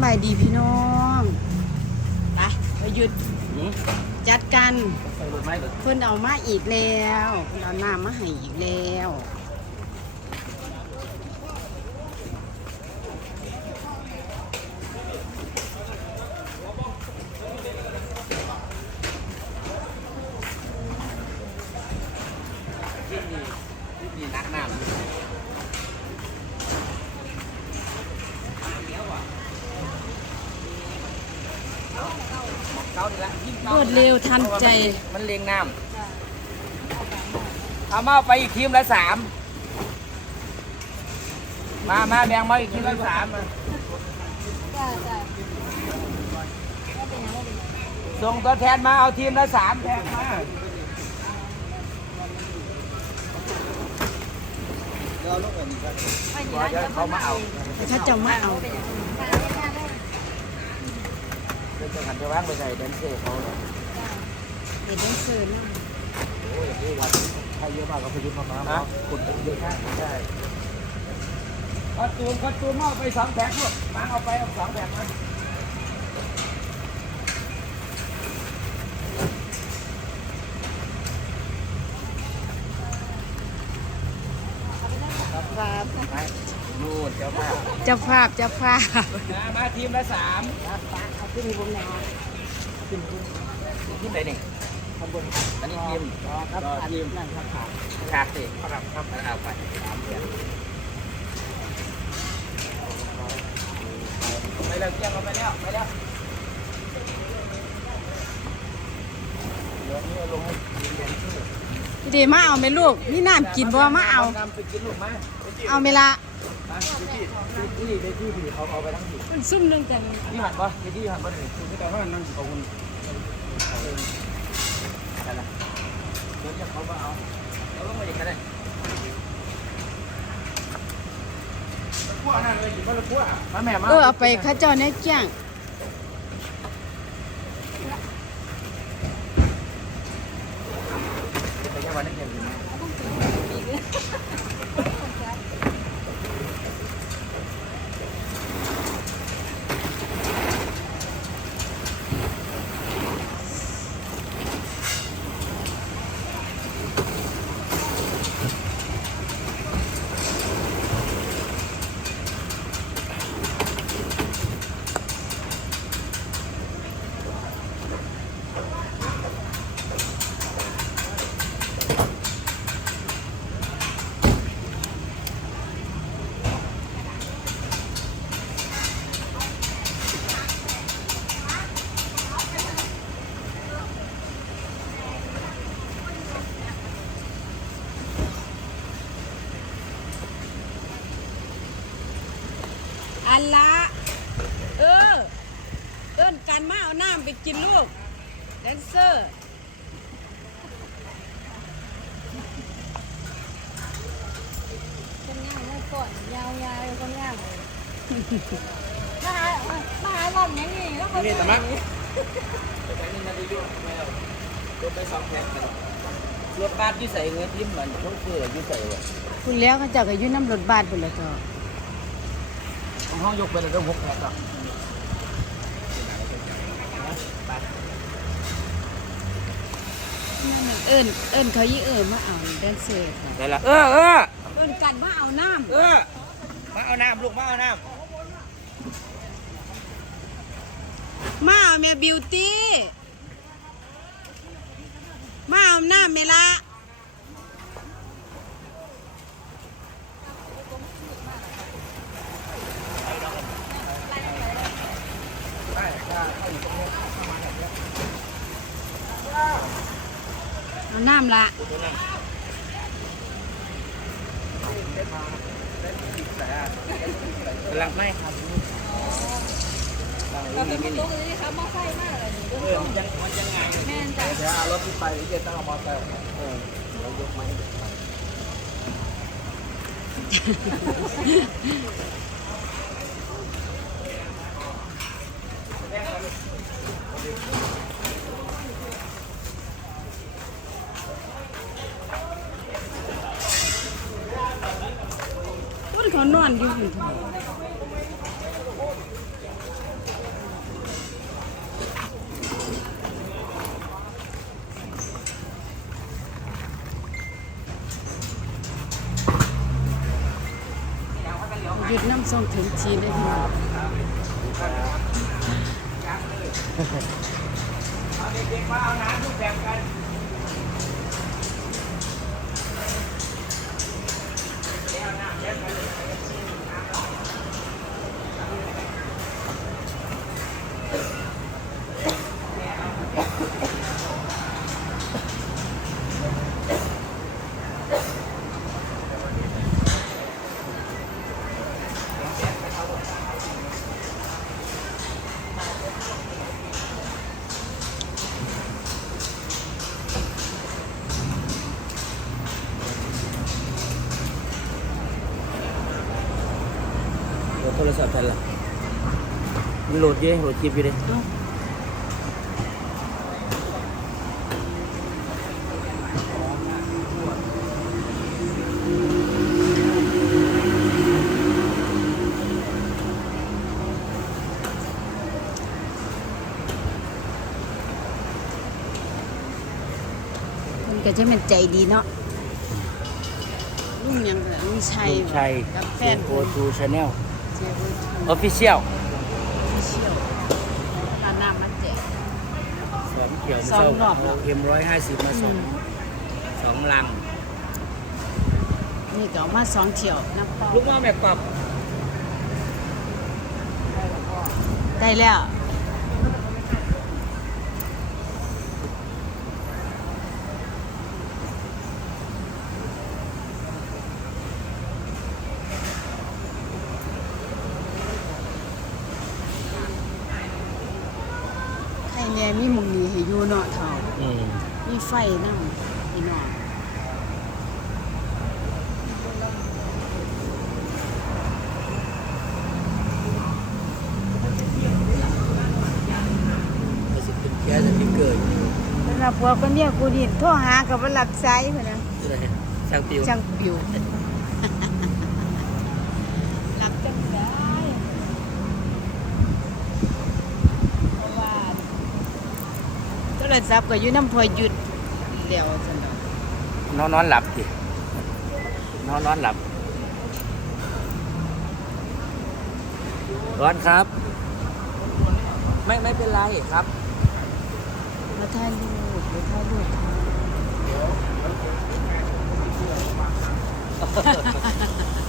ำบายดีพี่น้องไปไปหยุดจัดกันใส่รถไม้เบิดเพิ่นเอามาอีกแล้วเพิ่นเอาน้ำมาให้อีกแล้วาดีละยิ่งรเก้าวดเร็วทันใจมันเลี้ยงน้ำเอามาเอาไปอีกทีมละสามมามาแบ่งมาอีกทีมละสามมาส่งตัวแทนมาเอาทีมละสามแทนมาเดี๋ยวเขามาเอาเขาจะมาเอาเดี๋ยว จะหันไปวางไปใส่แดนเซอร์เขาเนี่ยเห็นได้เซิร์นโอ้ยอย่างนี้วันใครเยอะมากก็พยุทธ์มามาขุดเยอะมากใช่คอตูมคอตูมเอาไปสองแผงลูกมาเอาไปเอาสองแผงมาไปนู่นเจ้าภาพเจ้าภาพเจ้าภาพมามาทีมละสาม เอาขึ้นบนแนวทีมไหนนี่ข้างบนอันนี้ทีมครับรอทีมนั่นครับครับขาดสิครับครับเอาไปสามเดือนไปแล้วเที่ยงเอาไปแล้วไปแล้วเดี๋ยวนี้เอาลงให้ทีมแดนเซอร์พี่เดมาเอาไหมลูกนี่น้ำกินบ่มาเอานำไปกินลูกมาเอาไหมละมา ที่ที่ที่ที่ดีเขาเอาไปทั้งทีมันซุ่มนึงแต่ที่หันปะที่ที่หันปะเลยคือแต่ว่านั่งของคุณอะไรล่ะเดี๋ยวเขามาเอาเอาลงมาอีกกันเลยขั้วนั่นเลยอยู่บ้านละขั้วมาแม่มาเออเอาไปเข้าเจ้าเนี่ยเกี้ยง อันละ เออ เอิ้นกันมาเอาน้ำไปกินลูก แดนเซอร์ คนง่ายเมื่อก่อนยาวๆคนง่ายเลยมาหามาหาหล่อนยังนี่แล้วคนนี่แต่มั้งแต่นี่นาดีด้วยไม่เอารถไปสองแพ็คกันรถบัสยี่ใส่เงินทิมเหมือนโชเฟอร์ยี่ใส่ว่ะคุณแล้วเขาเจ้าก็อยู่น้ำรถบาดพุ่นละเจ้า ของห้องยกไปเลยต้องหกแพ็คหรอกเอิ้นเอิ้นเขายี่เอิ้นมาเอาแดนเซอร์ค่ะได้ละเออเออเอิ้นกันมาเอาน้เออมาเอาน้ำลูกมาเอาน้ำมาเอาแม่บิวตี้มาเอาน้ำแม่ละำได้ได้เข้าอยู่ตรงนี้ เอาน้ำละตัวนั้นกำลังไม่ครับเราเป็นคนตรงนี้ครับมอไซค์มากเลยเออมันยังมันยังไงแม่นจ้ะเดี๋ยวเอารถที่ไปเดี๋ยวต้องเอามอเตอร์ออกมาเออเรายกไม้ต้ เขนอนอยู่ยู่หยดน้ำส่งถึงชีนได้ไหมเอาเด็กๆมาเอาน้ำทุกแบบกัน ทรศัพท์ทันละมันโหลดเยอะโหลดคลิปอยู่ดิเอ้ามันก็จะเป็นใจดีเนาะลุงยังเหลือลุงชัยลุงชัยกับแฟนโอทูชาแนลเจ้าบุญ ออฟฟิเชียลเชี่ยวร้านน้ำมันแจกสองเขียวสองรอบแล้วเอ็มร้อยห้าสิบมาสองสองลัง นี่ก็เอามาสองเที่ยวน้ำเปล่าลูกมาแบบปรับได้แล้ว ใครเนี่ยมีหมุงนี้ให้อยู่เนาะเท่าอืมมีไฟนั่งอีหนอก็สิเป็นแค่สติ๊กเกอร์อยู่สำหรับพวกคนเนี้ยกูดินโทรหากับว่าหลับไซส์พุ่นนะอะไรช่างปิว จังปิว หลับจังได้เพราะว่าโท รศัพท์ก็อยู่น้ำพอหยุดเดี๋ยวสนองนอนนอนหลับดินอนนอนหลับร้อนครับ ไม่ไม่เป็นไรครับ มาถ่ายรูปมาถ่ายรูปสำ